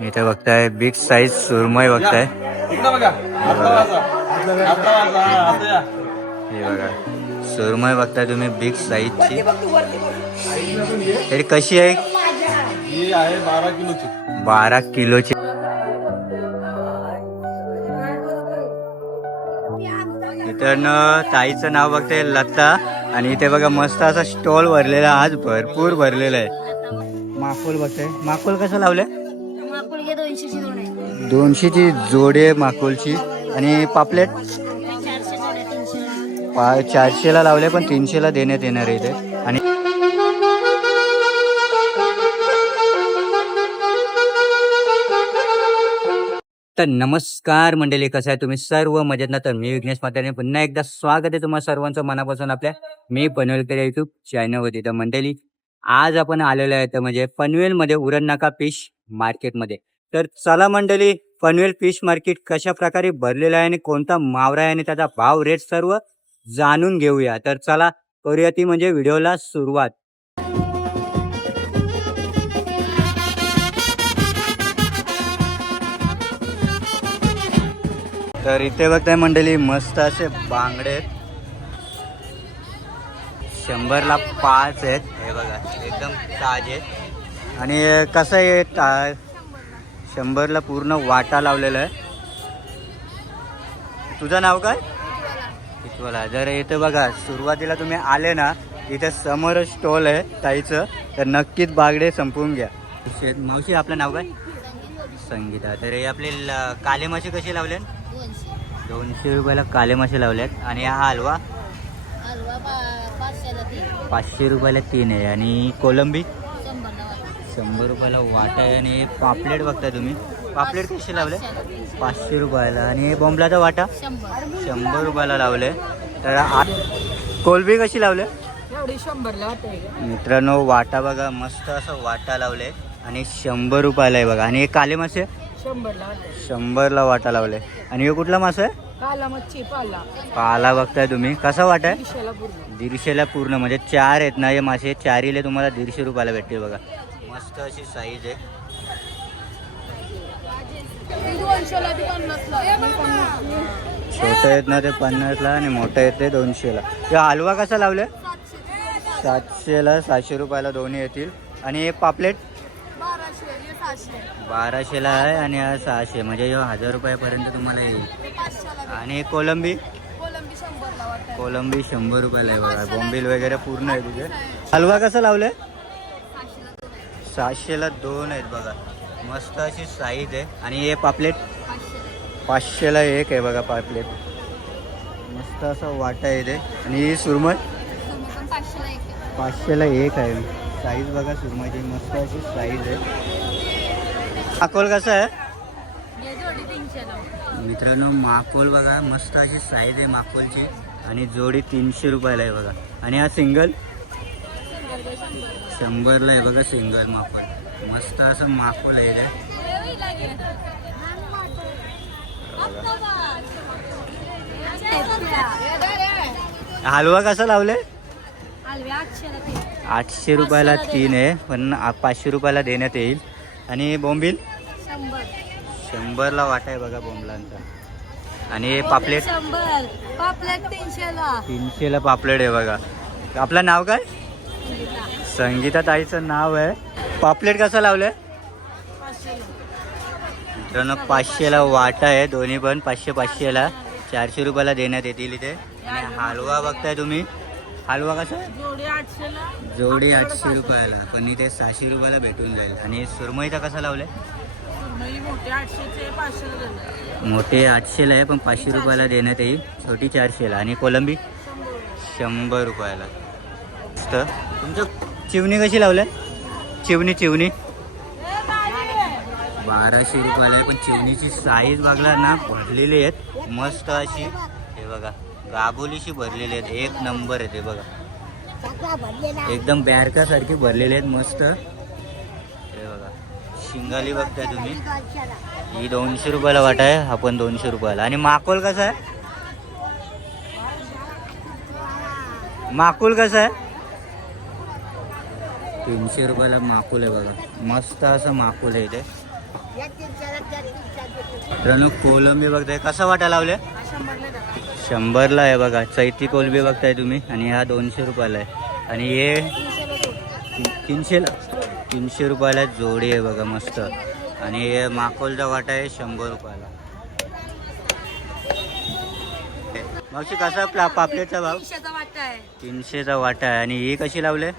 इथे बघताय big size सुरमई बघताय. हे बघा सुरमई बघताय तुम्ही बिग साईजची. तरी कशी आहे? ही आहे 12 किलोची. 12 किलोची. इथं ताईचं नाव बघताय लता. आणि इथे बघा मस्त असा स्टॉल भरलेला, आज भरपूर भरलेला आहे. माकुल बघताय. माकुल कसं लावलंय? 200ची जोडी आहे माकुलची. आणि पापलेट 400ला लावले, पण 300ला देण्यात येणार आहे इथे. आणि तर नमस्कार मंडळी, कसं आहे तुम्ही सर्व मजेत ना? तर मी विघ्नेश म्हात्रे पुन्हा एकदा स्वागत आहे तुम्हाला सर्वांचं मनापासून आपल्या मी पनवेलकर युट्यूब चॅनलवरती. तर मंडळी आज आपण आलेलो आहे तर म्हणजे पनवेलमध्ये उरण नाका फिश मार्केटमध्ये. तर चला मंडळी, पनवेल फिश मार्केट कशा प्रकारे भरलेलं आहे आणि कोणता मावरा आहे आणि त्याचा भाव रेट सर्व जाणून घेऊया. तर चला करूया ती म्हणजे व्हिडिओला सुरुवात. तर इथे बघताय मंडळी मस्त असे बांगडे आहेत. 100ला 5 आहेत. हे बघा एकदम ताजे. आणि कसं आहे 100ला पूर्ण वाटा लावलेला आहे. तुझं नाव काय? इथवाला. जर इथे बघा सुरुवातीला तुम्ही आले ना, इथे समोर स्टॉल आहे ताईचं, तर नक्कीच बांगडे संपवून घ्या. मावशी आपलं नाव काय? संगीता. तर हे आपले काले मासे कसे लावले? 200 रुपयाला काले मासे लावलेत. आणि हा हलवा 500 रुपयाला 3 आहे. आणि कोलंबी 100 रुपयाला वाटा आहे. आणि पापलेट बघताय तुम्ही, पापलेट कसे लावले? 500 रुपयाला. आणि बोंबलाचा वाटा 100 रुपयाला लावले. तर कोलंबी कशी लावले? 100ला. मित्रांनो वाटा बघा मस्त असं वाटा लावले आणि 100 रुपयाला आहे बघा. आणि हे काले मासे 100ला वाटा लावले. आणि हे कुठला मासा आहे? काला मच्छी पाला. पाला बघताय तुम्ही, कसा वाटा आहे? 150ला पूर्ण म्हणजे 4 आहेत ना हे मासे, 4हिले तुम्हाला 150 रुपयाला भेटतील बघा. मस्त अशी साईज आहे. छोटे आहेत ना ते 50ला आणि मोठे आहेत ते 200ला. हे हलवा कसा लावले? 700ला 700 रुपयाला दोन्ही येतील. आणि हे पापलेट 1200ला आहे आणि हा 600, म्हणजे 1000 रुपयापर्यंत तुम्हाला येईल. आणि कोलंबी 100 रुपयाला आहे बघा. बोंबील वगैरे पूर्ण आहे तिथे. हलवा कसा लावले? 700ला 2 आहेत बघा. मस्त अशी साईज आहे. आणि हे पापलेट 500ला 1 आहे बघा. पापलेट मस्त असं वाटा आहे इथे. आणि ही सुरमई 500ला 1 आहे. साईज बघा सुरमईची, मस्त अशी साईज आहे. माकोल कसा आहे? मित्रांनो माकोल बघा मस्त अशी साईज आहे माकोलची. आणि जोडी 300 रुपयाला आहे बघा. आणि हा सिंगल 100ला आहे बघा. सिंगल माकोल मस्त असं माकोल आहे. हलवा कसा लावले? 800 रुपयाला 3 आहे, पण 500 रुपयाला देण्यात येईल. आणि बोंबील 100ला वाटा आहे बघा बोंबलांचा. आणि पापलेट 300ला पापलेट आहे बघा. आपलं नाव काय? संगीता ताईचं नाव आहे. पापलेट कसा लावले? मित्रांनो 500ला वाटा आहे. दोन्ही पण 500ला 400 रुपयाला देण्यात येतील इथे. आणि हलवा बघताय तुम्ही, हलवा कसा आहे? जोडी 800 रुपयाला, पण इथे 600 रुपयाला भेटून जाईल. आणि सुरमईचा कसा लावले? मोठे 800ला आहे, पण 500 रुपयाला देण्यात येईल. छोटी 400ला. आणि कोलंबी 100 रुपयाला. तुमचं चिवणी कशी लावले? चिवणी 1200 रुपयाला आहे, पण चिवणीची साईज बघला ना भरलेली आहेत मस्त अशी. हे बघा गाबोलीशी भरलेले आहेत, एक नंबर आहे ते बघा. एकदम बॅरकासारखी भरलेले आहेत मस्त. हे बघा शिंगाली बघताय तुम्ही, ही 200 रुपयाला वाटा आहे, आपण 200 रुपयाला. आणि माकोल कसा आहे? माकुल कसा आहे? 300 रुपयाला माकुल आहे बघा. मस्त असं माकुल आहे इथे. मित्रांनो कोलंबी बघताय कसा वाटा लावले? 100ला आहे बघा. चैती कोलंबी बघताय तुम्ही आणि हा 200 रुपयाला आहे आणि हे 300 रुपयाला जोडी आहे बघा मस्त. आणि हे माकोलचा वाटा आहे 100 रुपयाला. मावशी कसा पापलेटचा भाव? 300चा वाटा आहे. आणि ही कशी लावले?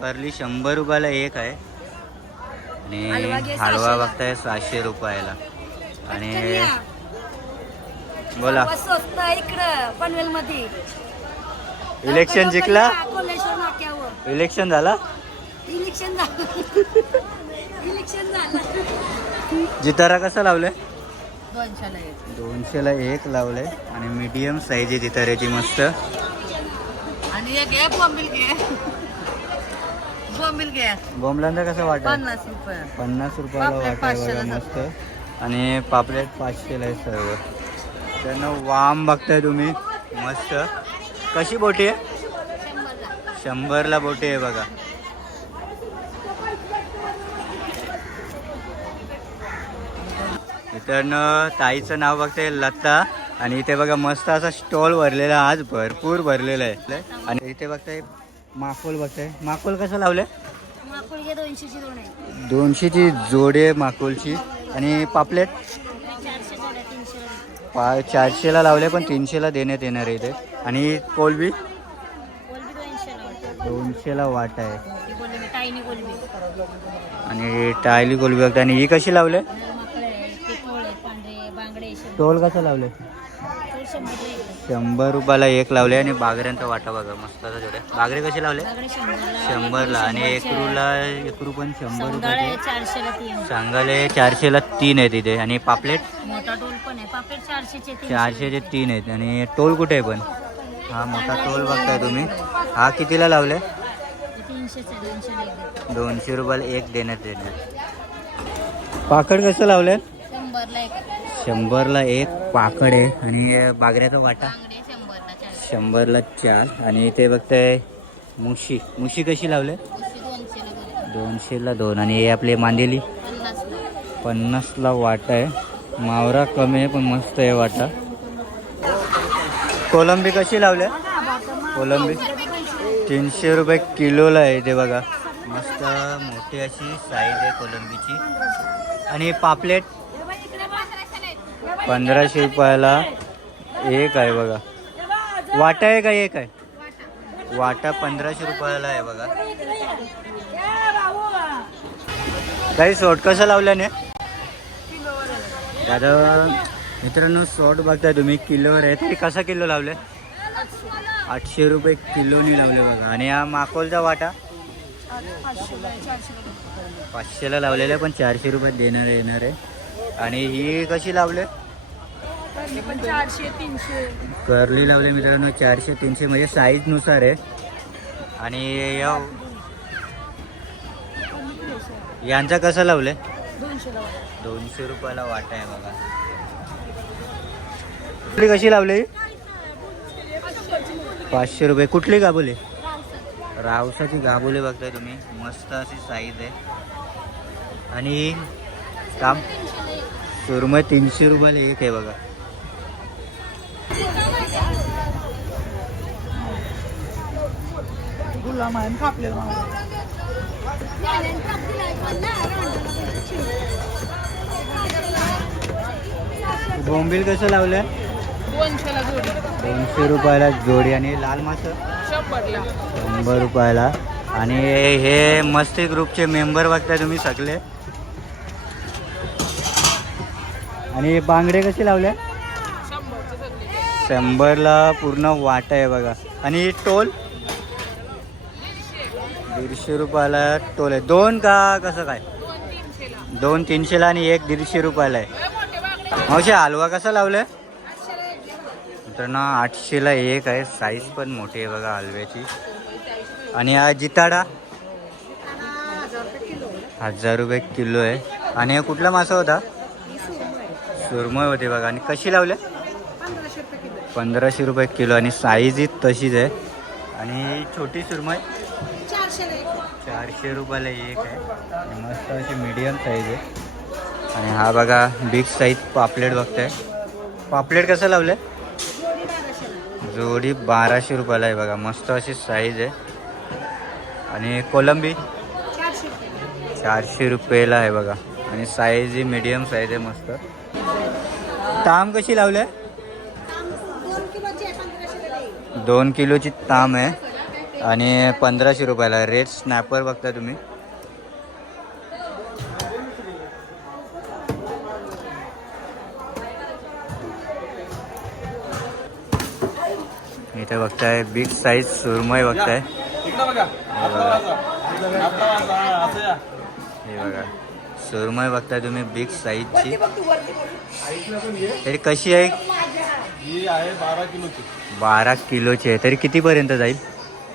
करली 100 रुपयाला एक आहे. आणि हलवा बघताय 700 रुपयाला. आणि बोला स्वस्त इकडं पनवेल मध्ये इलेक्शन जिंकला? कोल्हेश्वर नाक्यावर इलेक्शन झाला? इलेक्शन झालं. इलेक्शन झालं. जितारा कसा लावले? 200ला 200ला एक लावले. आणि मीडियम साईज आहे जिताऱ्याची मस्त. आणि एक घे बॉम्बिल घे. बॉम्बिल घे बोंबलांचा कसा वाटा? 50 रुपये. 50 रुपयाला पापलेट वाटा आहे 500 बघा ला मस्त. आणि पापलेट 500ला आहे सर्व. त्यांना वाम बघताय तुम्ही मस्त. कशी बोटी आहे? 100ला बोटी आहे बघा. इथं ताईचं नाव बघताय लता. आणि इथे बघा मस्त असा स्टॉल भरलेला आज भरपूर भरलेला आहे. आणि इथे बघताय माकोल बघताय. माकोल कसं लावलंय? माकुळ घे 200ची दोन आहे. 200ची जोडी आहे माकोलची. आणि पापलेट 400 जोड्या 300. 400ला लावले पण 300ला देण्यात येणार आहे इथे. आणि कोलबी कोलबी 200ला वाटतं. 200ला वाट आहे. ती कोलबी टायनी कोलबी. आणि टायली कोलबी बघता. आणि ही कशी लावले? नरमाकळ आहे, पितोळ आहे, पांढरे बांगडे. टोल कसं लावले? 100 रुपयाला एक लावले. आणि बागऱ्यांचा वाटा बघा मस्त जोड्या. बागरे कसे लावले? 100ला. आणि एकरू पण 100 रुपये. 400ला 3. सांगाले 400ला 3 आहे तिथे. आणि पापलेट मोठा टोल पण आहे. पापलेट 400चे 300. 400चे 3 आहेत. आणि टोल कुठे आहे पण? हा मोठा टोल बघताय तुम्ही. हा कितीला लावले? 300चे 200 ला 200 रुपयाला एक देण्यात येणार. पाकड कसं लावलंय? 100ला एक. 100ला एक पाकड आहे. आणि बागऱ्याचा वाटा बांगडे 100ला 4. 100ला 4. आणि ते बघताय मुशी कशी लावले? 200ला 2. आणि हे आपले मांदेली 50ला वाटा आहे. मावरा कमी आहे पण मस्त आहे वाटा. कोलंबी कशी लावले? कोलंबी 300 रुपये किलोला आहे. ते बघा मस्त मोठी अशी साईज आहे कोलंबीची. आणि पापलेट 1500 रुपयाला एक आहे बघा. वाटा आहे का एक आहे? वाटा 1500 रुपयाला आहे बघा. काही शॉर्ट कसं लावल्याने? दादा मित्रांनो शॉर्ट बघताय तुम्ही किलोवर आहे. तरी कसा किलो लावले? 800 रुपये किलोनी लावले बघा. आणि हा माकोलचा वाटा 500ला लावलेला आहे पण 400 रुपये देणार येणार आहे. आणि ही कशी लावले? 400 300. करली लावले मित्रांनो 400 300 म्हणजे साईज नुसार आहे. आणि यांचा कसं लावले? 200 रुपयाला वाटा आहे बघा. कुठली कशी लावली? 500 रुपये. कुठली गाबोली? रावसाची गाबोली बघताय तुम्ही मस्त अशी साईज आहे. आणि काम सुरमई 300 रुपयाला एक आहे बघा. बोंबील कसं लावलं? 200ला जोडी. 200 रुपयाला जोडी. आणि लाल मासं 100ला. 100 रुपयाला. आणि हे मस्ती ग्रुपचे मेंबर बघताय तुम्ही सगळे. आणि बांगडे कसे लावले? 100ला पूर्ण वाटा आहे बघा. आणि टोल 150 रुपयाला टोल आहे. दोन का कसं काय? 2 300ला आणि एक 150 रुपयाला आहे. मावशी हलवा कसा लावलाय? मित्रांनो 800ला एक आहे. साईज पण मोठी आहे बघा हलव्याची. आणि हा जिताडा 1000 रुपये किलो आहे. आणि हा कुठला मासा होता? सुरमई होते बघा. आणि कशी लावले? 1500 रुपये किलो. आणि साईज ही तशीच आहे. आणि छोटी सुरमई 400 रुपयाला एक आहे. आणि मस्त अशी मीडियम साईज आहे. आणि हा बघा बिग साईज पापलेट बघताय. पापलेट कसं लावलंय? जोडी 1200 रुपयाला आहे बघा. मस्त अशी साईज आहे. आणि कोलंबी 400 रुपयाला आहे बघा. आणि साईज ही मीडियम साईज आहे मस्त. ताम कशी लावले? 2 किलोची ताम आहे आणि 1500 रुपयाला. रेड स्नॅपर बघता तुम्ही. इथे बघताय बिग साईज सुरमई बघताय. इकडं बघा आपला वाजा. आपला वाजा, हा, असं या. हे बघा सुरमई बघताय तुम्ही बिग साईजची. तरी कशी आहे? ही आहे 12 किलोची. 12 किलोची आहे. तरी कितीपर्यंत जाईल?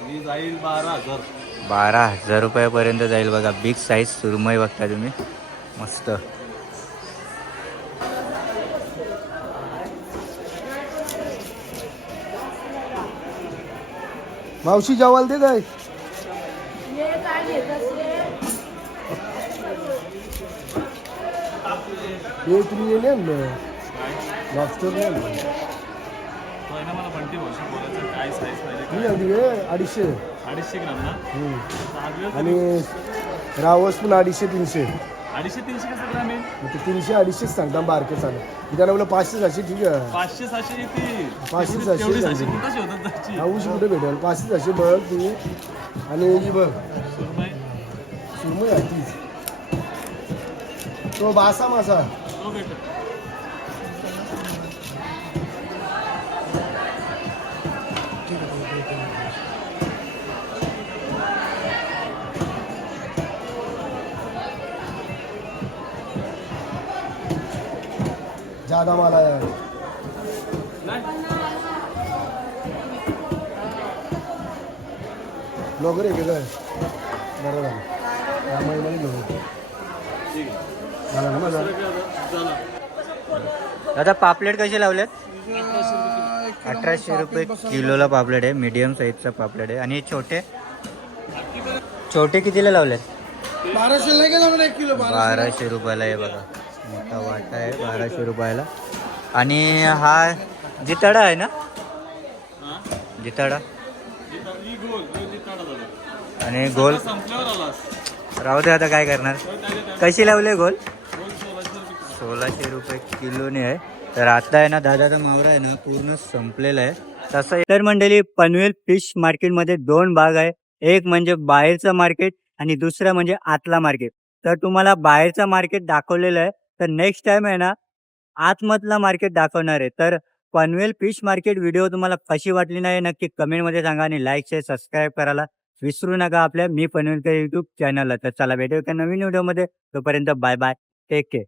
ही जाईल 12,000. 12,000 रुपयापर्यंत जाईल बघा. बिग साईज सुरमई बघता तुम्ही मस्त. मावशी जेवायला दे काय? हे तुम्ही ये ना लॉबस्टर नाही आणलं. तो आहे ना, मला बंटी भाषा बोलायचं काय साईज पाहिजे. मी अगदी 250. 250 ग्राम ना. हम्म. आणि रावस पण 250-300. 250-300 कसं ग्राम आहे? मग ते 300-250 सांगता बारके चालू. त्याला बोला 500-600 ठीक आहे. 500-600 येते. 500-600 तेवढी सांगते. 600 कुठं शोधत जायची? आऊश कुठे भेटेल? 500-600 बघ तुम्ही. आणि ही बघ सुरमई सुरमई आहे तीच. तो बासा मासा तो भेटेल. ज्यादा माला आहे. ब्लॉगर आहे का काय? बरं झालं या महिन्याने घेऊन झालं ना माझा. दादा पापलेट कसे लावलेत? 1800 रुपये किलोला पापलेट आहे. मीडियम साईजचा पापलेट आहे. आणि छोटे छोटे कितीला लावलेत? 1200 नाही का 1 किलो 1200 रुपयाला आहे बघा. मोठा वाटा आहे 1200 रुपयाला. आणि हा जिताडा आहे ना? जिताडा ही गोल तो जिताडा झाला. आणि गोल संपल्यावर आलास. राहू दे आता काय करणार. कशी लावले गोल? गोल 1600 रुपये. 1600 रुपये किलोने आहे. तर आता आहे ना दादाचा मावरा आहे ना पूर्ण संपलेला आहे. तसं तर मंडळी पनवेल फिश मार्केटमध्ये 2 भाग आहे. एक म्हणजे बाहेरचं मार्केट आणि दुसरं म्हणजे आतला मार्केट. तर तुम्हाला बाहेरचं मार्केट दाखवलेलं आहे. तर नेक्स्ट टाइम आहे ना आतमधला मार्केट दाखवणार आहे. तर पनवेल फिश मार्केट व्हिडिओ तुम्हाला कशी वाटली नाही नक्की कमेंटमध्ये सांगा. आणि लाईक शेअर सबस्क्राईब करायला विसरू नका आपल्या मी पनवेलकर यूट्यूब चॅनलला. तर चला भेटू एका नवीन व्हिडिओमध्ये. तोपर्यंत बाय बाय. Take care.